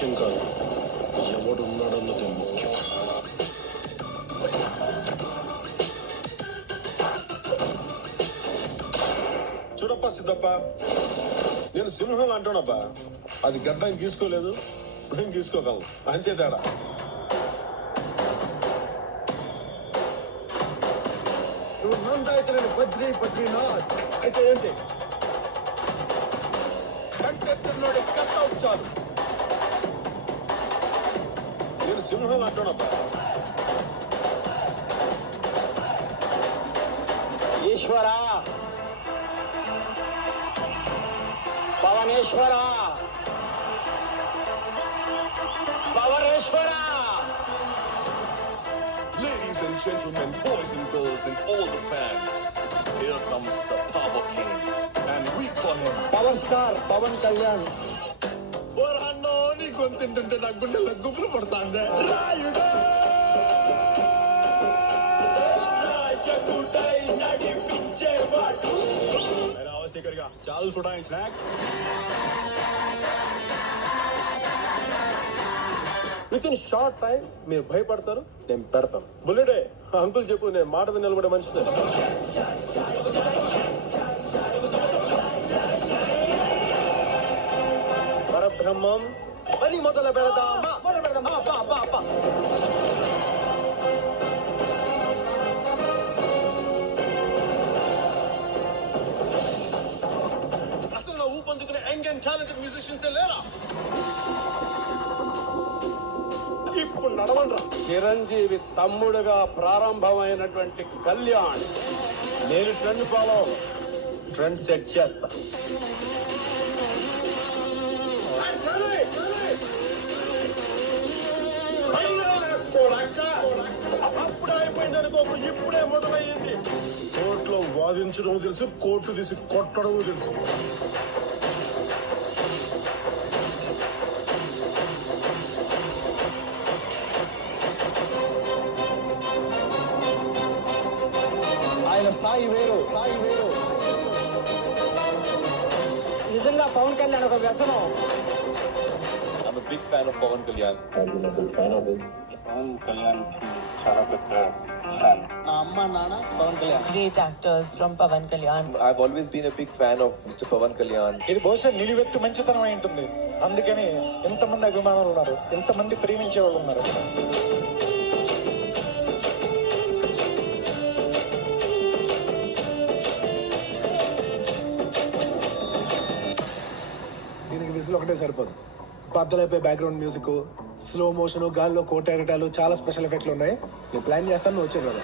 ముఖ్యం కాదు, ఎవడున్నాడన్నది ముఖ్యం. చూడప్ప సిద్ధప్ప, నేను సింహం అంటానబ్బా. అది గడ్డం గీసుకోలేదు, నేను గీసుకోగలను, అంతే తేడా. నువ్వు నంద అయితే నేను బద్రీనాథ్ అయితే ఏంటి? కంటెక్టర్లోని కట్అవుట్ చాలు. నేను సింహం అంటానబ్బా. ఈశ్వరా, పవనేశ్వరా, పవరేశ్వరా. Ladies and gentlemen, boys and girls, and all the fans, here comes the Power King, and we call him power star Pawan Kalyan. అన్నో. నీ గొంతుంటుంటే నా గుండెల్లో గుబులు పడుతుంది. చాలు చూడండి snacks. Within short time మీరు భయపడతారు, నేను పెడతాను. బుల్లెడే అంకుల్ చెప్పు, నేను మాట మీద నిలబడే మనిషిని. పరబ్రహ్మం పని మొదలు పెడదామా? అసలు నా ఊపందుకునే యంగ్ అండ్ టాలెంటెడ్ మ్యూజిషియన్స్ లేరా? ఇప్పుడు నడవండ్రా. చిరంజీవి తమ్ముడుగా ప్రారంభమైనటువంటి కళ్యాణ్, నేను ట్రెండ్ ఫాలో, ట్రెండ్ సెట్ చేస్తా. అప్పుడే అయిపోయింది అనుకోకు, ఇప్పుడే మొదలయ్యింది. కోర్టులో వాదించడం తెలుసు, కోర్టు తీసి కొట్టడం తెలుసు. ఆయన స్థాయి వేరు. నిజంగా పవన్ కళ్యాణ్ ఒక వ్యసనం. I'm a big fan of Pawan Kalyan. Great actors from Pawan Kalyan. I've always been a big fan of Mr. Pawan Kalyan. ఇది బహుశా నిలువెత్తు మంచితనం అయి ఉంటుంది. అందుకని ఎంతమంది అభిమానులు ఉన్నారు, ఎంతమంది ప్రేమించే వాళ్ళు ఉన్నారు. దీనికి విజిల్ ఒకటే సరిపోదు. బద్దలైపోయి బ్యాక్గ్రౌండ్ మ్యూజిక్, స్లో మోషన్, గాల్లో కోట ఎగటాలు, చాలా స్పెషల్ ఎఫెక్ట్లు ఉన్నాయి. నేను ప్లాన్ చేస్తాను, నువ్వు వచ్చే కదా.